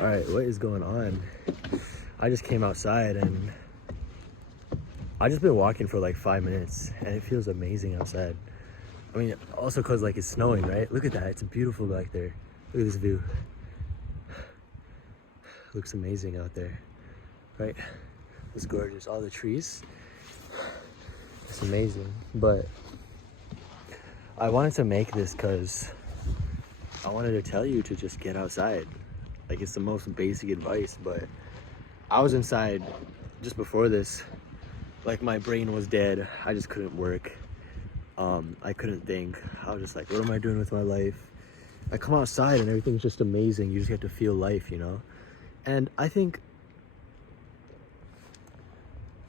All right, what is going on? I just came outside and I just been walking for like 5 minutes and it feels amazing outside. I mean, also cause like it's snowing, right? Look at that, it's beautiful back there. Look at this view. Looks amazing out there, right? It's gorgeous, all the trees. It's amazing, but I wanted to make this cause I wanted to tell you to just get outside. Like, it's the most basic advice, but I was inside just before this. Like, my brain was dead. I just couldn't work. I couldn't think. I was just like, what am I doing with my life? I come outside and everything's just amazing. You just get to feel life, you know? And I think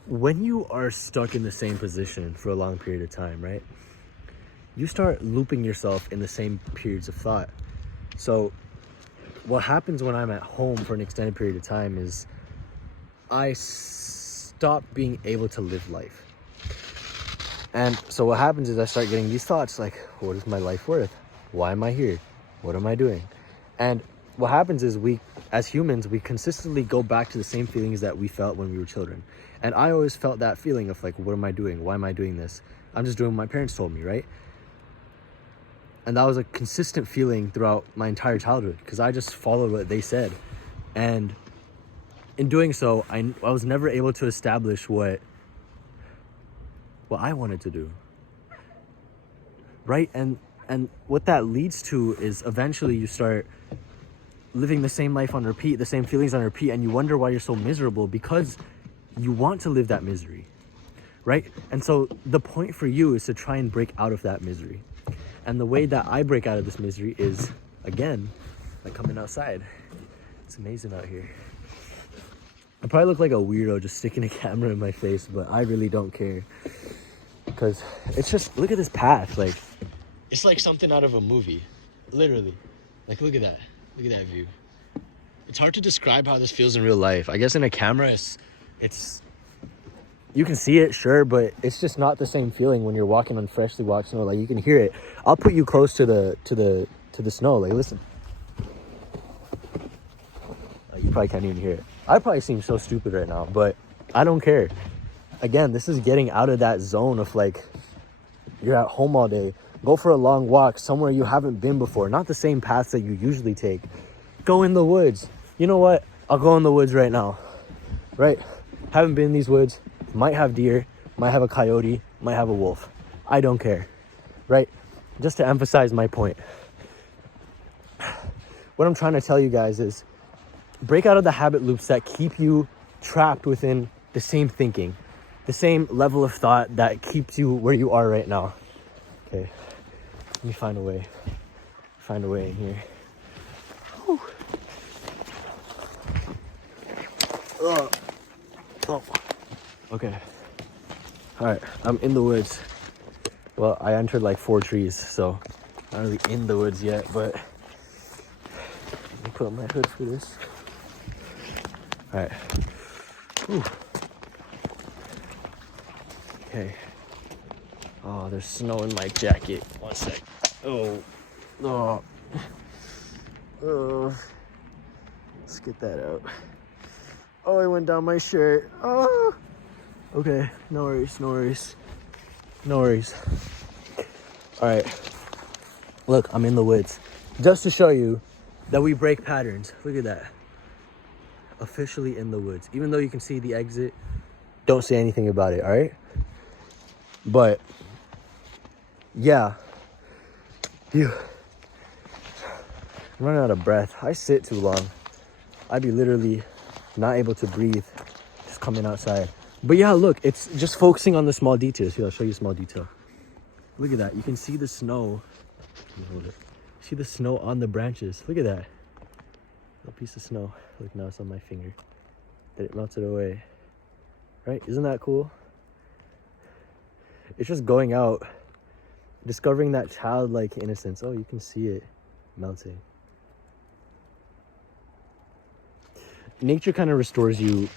when you are stuck in the same position for a long period of time, right? You start looping yourself in the same periods of thought. So what happens when I'm at home for an extended period of time is I stop being able to live life. And so what happens is I start getting these thoughts like, what is my life worth? Why am I here? What am I doing? And what happens is we, as humans, we consistently go back to the same feelings that we felt when we were children. And I always felt that feeling of like, what am I doing? Why am I doing this? I'm just doing what my parents told me, right? And that was a consistent feeling throughout my entire childhood because I just followed what they said. And in doing so, I was never able to establish what I wanted to do, right? And what that leads to is eventually you start living the same life on repeat, the same feelings on repeat, and you wonder why you're so miserable because you want to live that misery, right? And so the point for you is to try and break out of that misery. And the way that I break out of this misery is, again, like coming outside. It's amazing out here. I probably look like a weirdo just sticking a camera in my face, but I really don't care. Because it's just, look at this path. Like, it's like something out of a movie. Literally. Like, look at that. Look at that view. It's hard to describe how this feels in real life. I guess in a camera, it's you can see it, sure, but it's just not the same feeling when you're walking on freshly walked snow. Like, you can hear it. I'll put you close to the snow. Like, listen. You probably can't even hear it. I probably seem so stupid right now, but I don't care. Again, this is getting out of that zone of like, you're at home all day. Go for a long walk somewhere you haven't been before. Not the same paths that you usually take. Go in the woods. You know what? I'll go in the woods right now. Right? Haven't been in these woods. Might have deer. Might have a coyote. Might have a wolf. I don't care. Right? Just to emphasize my point. What I'm trying to tell you guys is break out of the habit loops that keep you trapped within the same thinking. The same level of thought that keeps you where you are right now. Okay. Let me find a way. Find a way in here. Whew. Oh. Okay. All right. I'm in the woods. Well, I entered like 4 trees, so not really in the woods yet, but let me put on my hood for this. All right. Whew. Okay. Oh, there's snow in my jacket. One sec. Oh. Let's get that out. Oh, it went down my shirt. Oh. Okay. No worries. All right. Look, I'm in the woods. Just to show you that we break patterns. Look at that. Officially in the woods. Even though you can see the exit, don't say anything about it, all right? But yeah, I'm running out of breath. I sit too long. I'd be literally not able to breathe just coming outside. But yeah, look, it's just focusing on the small details. Here, I'll show you a small detail. Look at that. You can see the snow. Hold it. See the snow on the branches. Look at that. A piece of snow. Look, now it's on my finger. That it melted away. Right? Isn't that cool? It's just going out, discovering that childlike innocence. Oh, you can see it melting. Nature kind of restores you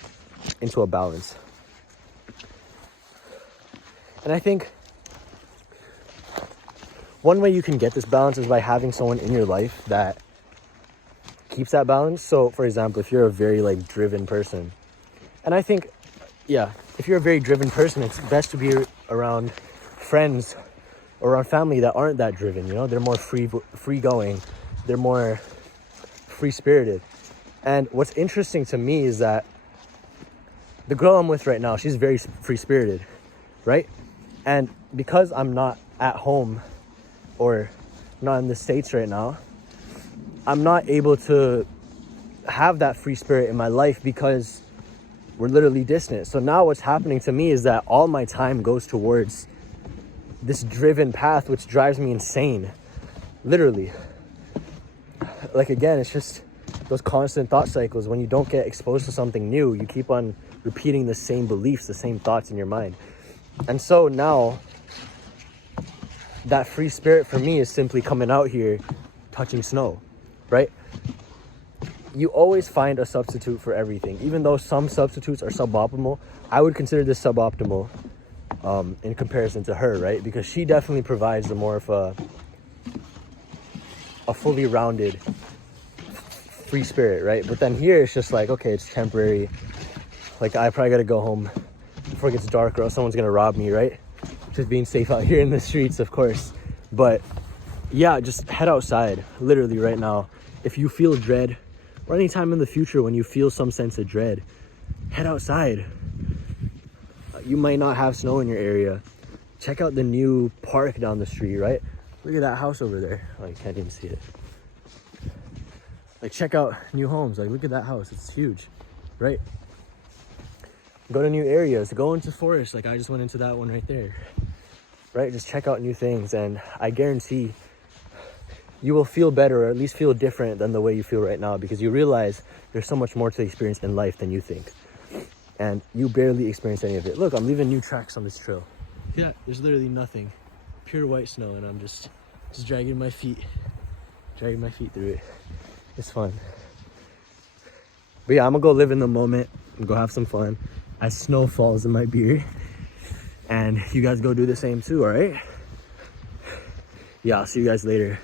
into a balance. And I think one way you can get this balance is by having someone in your life that keeps that balance. So for example, if you're a very like driven person, and I think, yeah, if you're a very driven person, it's best to be around friends or around family that aren't that driven. You know, they're more free going, they're more free spirited. And what's interesting to me is that the girl I'm with right now, she's very free spirited, right? And because I'm not at home or not in the States right now, I'm not able to have that free spirit in my life because we're literally distant. So now what's happening to me is that all my time goes towards this driven path, which drives me insane, literally. Like, again, it's just those constant thought cycles. When you don't get exposed to something new, you keep on repeating the same beliefs, the same thoughts in your mind. And so now that free spirit for me is simply coming out here, touching snow, right? You always find a substitute for everything. Even though some substitutes are suboptimal, I would consider this suboptimal in comparison to her, right? Because she definitely provides a more of a fully rounded free spirit, right? But then here it's just like, okay, it's temporary. Like, I probably gotta go home before it gets dark or else someone's gonna rob me, right? Just being safe out here in the streets, of course. But yeah, just head outside, literally right now. If you feel dread, or anytime in the future when you feel some sense of dread, head outside. You might not have snow in your area. Check out the new park down the street, right? Look at that house over there. Oh, you can't even see it. Like, check out new homes. Like, look at that house. It's huge, right? Go to new areas. Go into forests. Like, I just went into that one right there, right? Just check out new things. And I guarantee you will feel better, or at least feel different than the way you feel right now, because you realize there's so much more to experience in life than you think. And you barely experience any of it. Look, I'm leaving new tracks on this trail. Yeah, there's literally nothing. Pure white snow, and I'm just dragging my feet through it. It's fun. But yeah, I'm gonna go live in the moment and go have some fun as snow falls in my beard. And you guys go do the same too, all right? Yeah, I'll see you guys later.